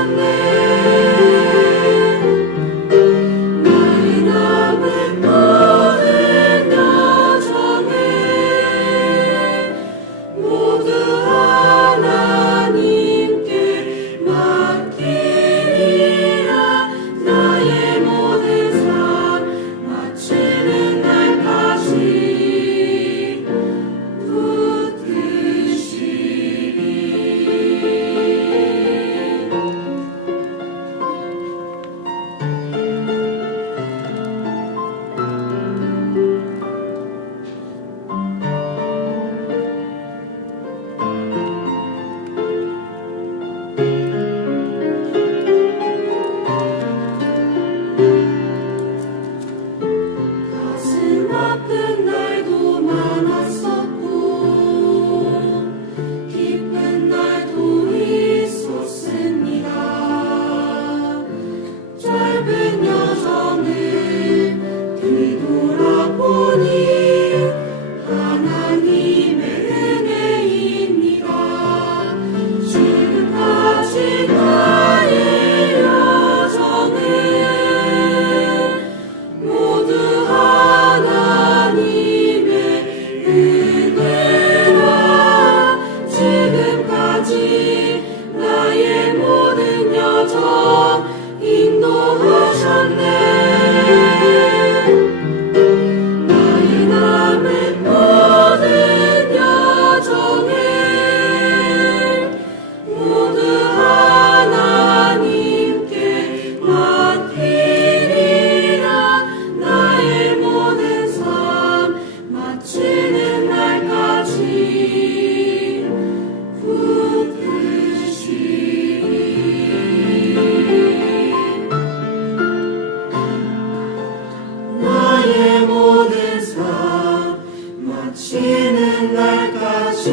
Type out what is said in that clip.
Amen. Ooh. 삶 마치는 날까지